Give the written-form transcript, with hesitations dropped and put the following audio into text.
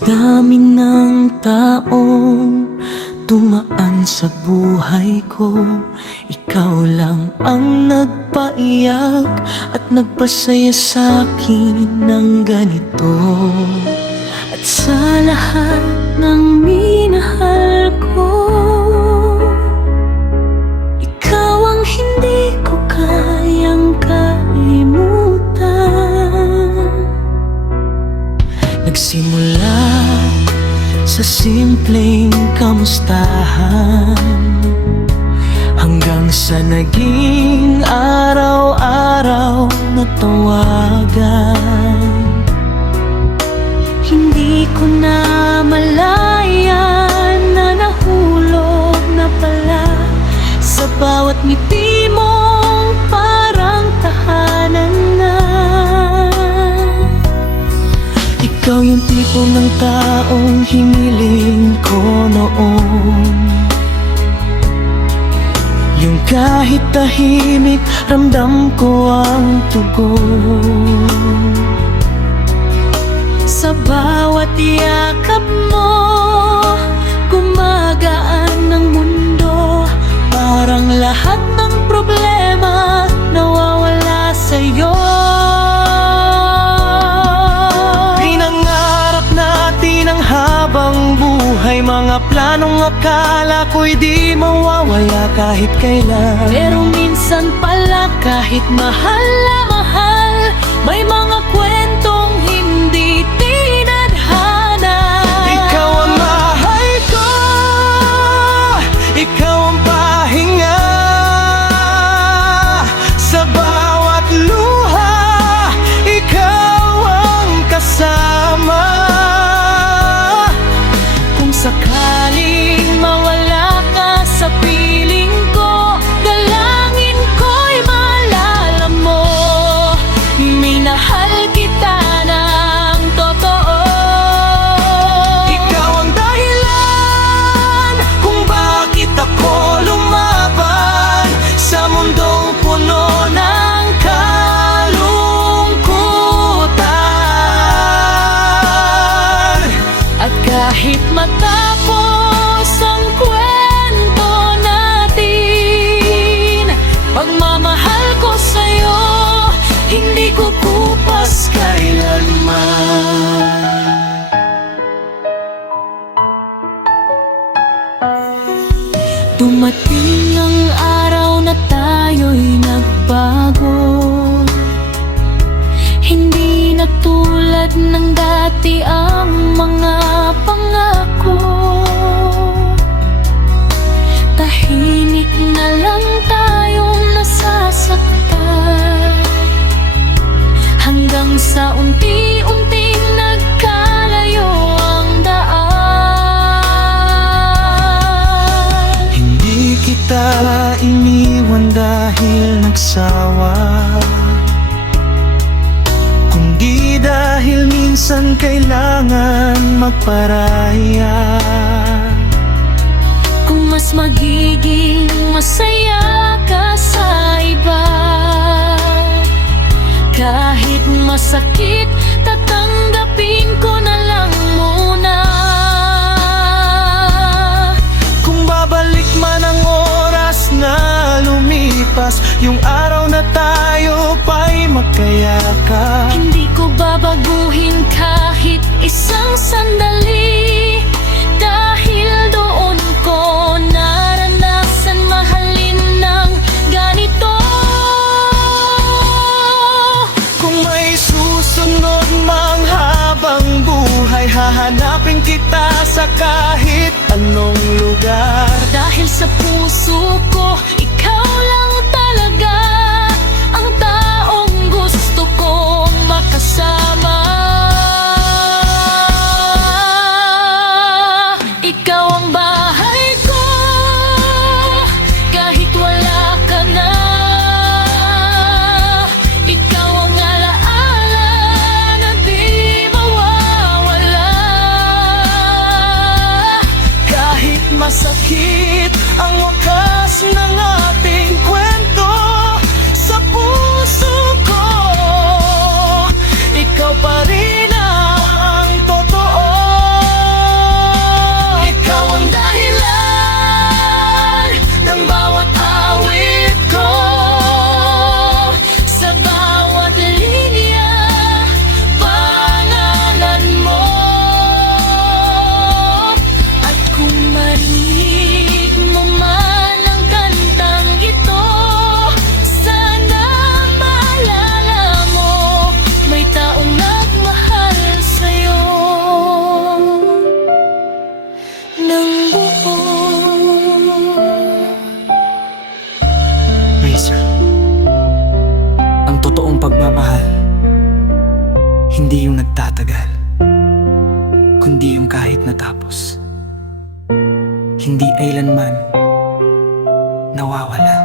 Dami ng taong dumaan sa buhay ko, ikaw lang ang nagpaiyak at nagpasaya sa'kin ng ganito. At sa lahat ng minahal ko, ikaw ang hindi ko kayang kalimutan. Nagsimula sa simpleng kamustahan, hanggang sa naging araw-araw na tawagan. Hindi ko na malayan na nahulog na pala sa bawat ngiti mong parang tahanan na. Ikaw yung tipo ng taong hiniling ko noon, yung kahit tahimik ramdam ko ang tugon. Sa bawat yakap mo, gumagaan ang mundo. Parang lahat ng problema nawawala sa'yo. Pinangarap natin ang habang buhay, mga planong akala ko'y di mawawala kahit kailan. Pero minsan pala kahit mahal na mahal, may mga kwentong hindi tinadhana. Ikaw ang mahal ko, ikaw ang pahinga. Sa bawat luha, ikaw ang kasama. Kung sakaling mawala ka sa piling ko, dalangin ko'y maalala mo, minahal kita ng totoo. Ikaw ang dahilan kung bakit ako lumaban sa mundong puno ng kalungkutan. At kahit matapos ang kwento natin, pagmamahal ko sa'yo hindi ko kupas kailanman. Dumating ang araw na tayo'y nagbago, hindi na tulad ng dati ang mga pangako. Tahimik na lang tayong nasasaktan, hanggang sa unti-unting nagkalayo ang daan. Hindi kita iniwan dahil nagsawa, kundi dahil minsan kailangan magparaya. Kung mas magiging masaya ka sa iba, kahit masakit, tatanggapin ko na lang muna. Kung babalik man ang oras na lumipas, yung araw na tayo pa'y magkayakap, hindi ko babaguhin kahit isang sandali. Dahil doon ko naranasan mahalin ng ganito. Kung may susunod mang habang buhay, hahanapin kita sa kahit anong lugar. Dahil sa puso ko, ikaw lang talaga ang taong gusto kong makasama. Ikaw ang bahay ko, kahit wala ka na. Ikaw ang alaala na di mawawala. Kahit masakit ang wakas ng ating kwento, sa puso ko ikaw pa rin ang totoo. kundi yung kahit natapos. Hindi kailanman nawawala.